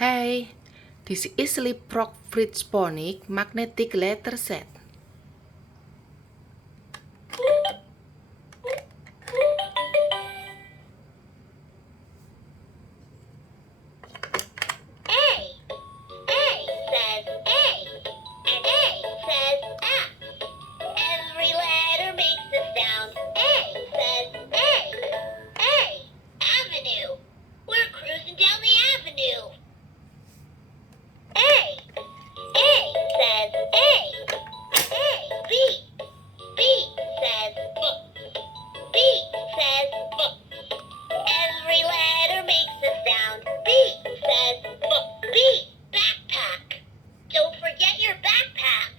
Hey, this is leapfrog fridge phonics magnetic letter set. Every letter makes the sound A. Says A. A. Avenue. We're cruising down the avenue. A. A says A. A. B. B says B. B says B. Every letter makes the sound B. Says B. B. Backpack. Don't forget your backpack.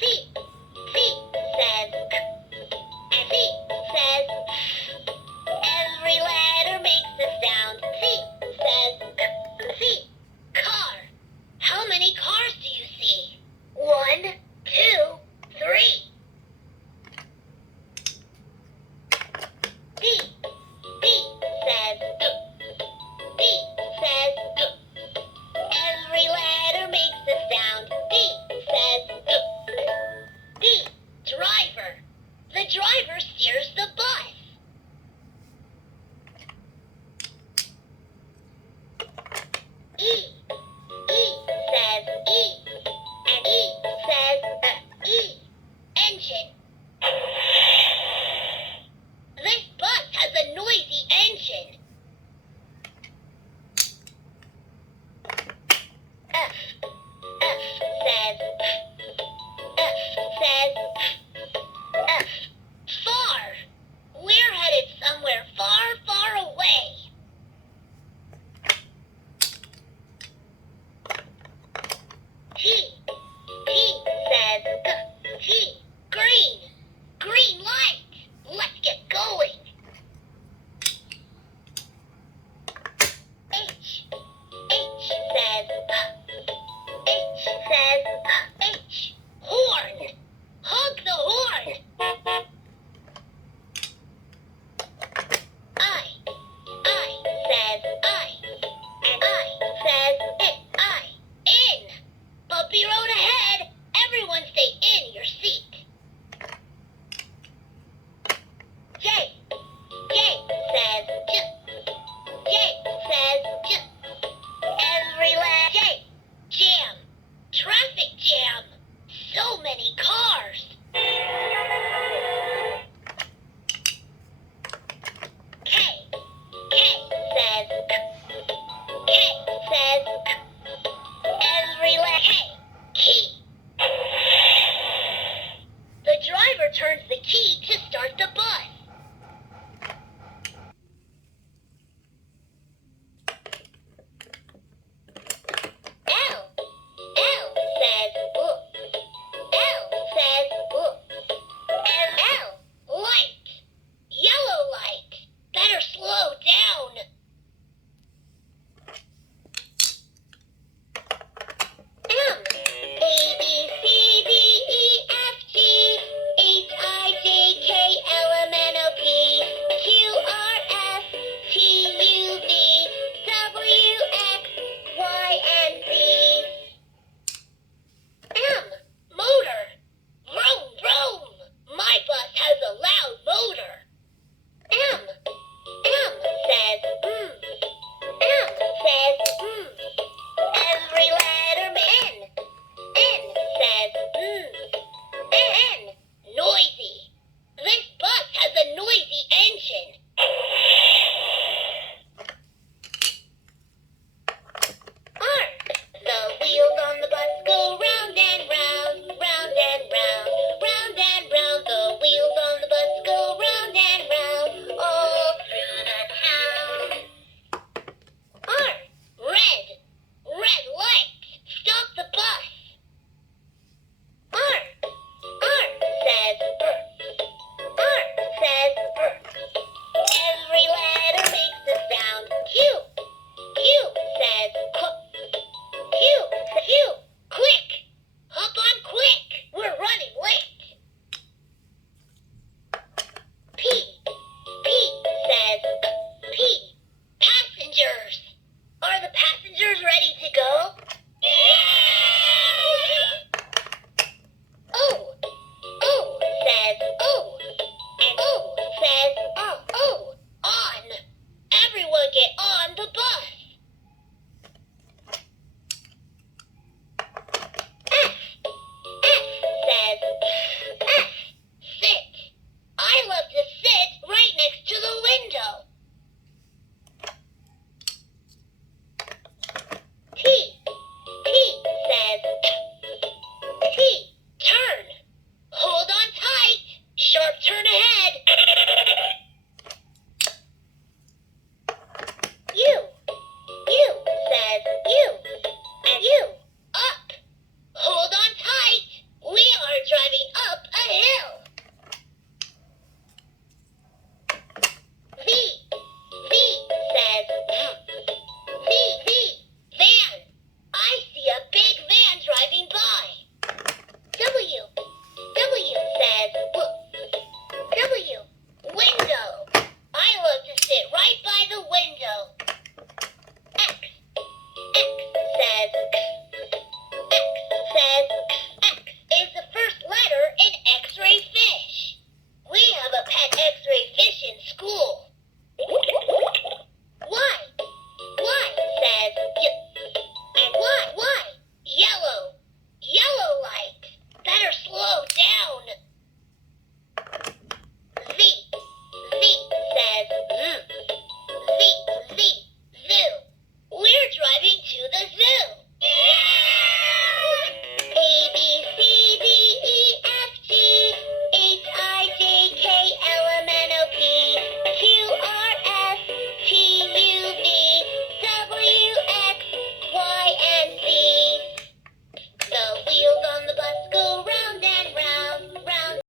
C. C says K. And C says F. Every letter makes the sound C. Says K. C. Car. How many cars do you see? 1, 2, 3. D. D says D. D says D. Every letter makes the sound D. Says D. D. Driver. The driver steers the bus.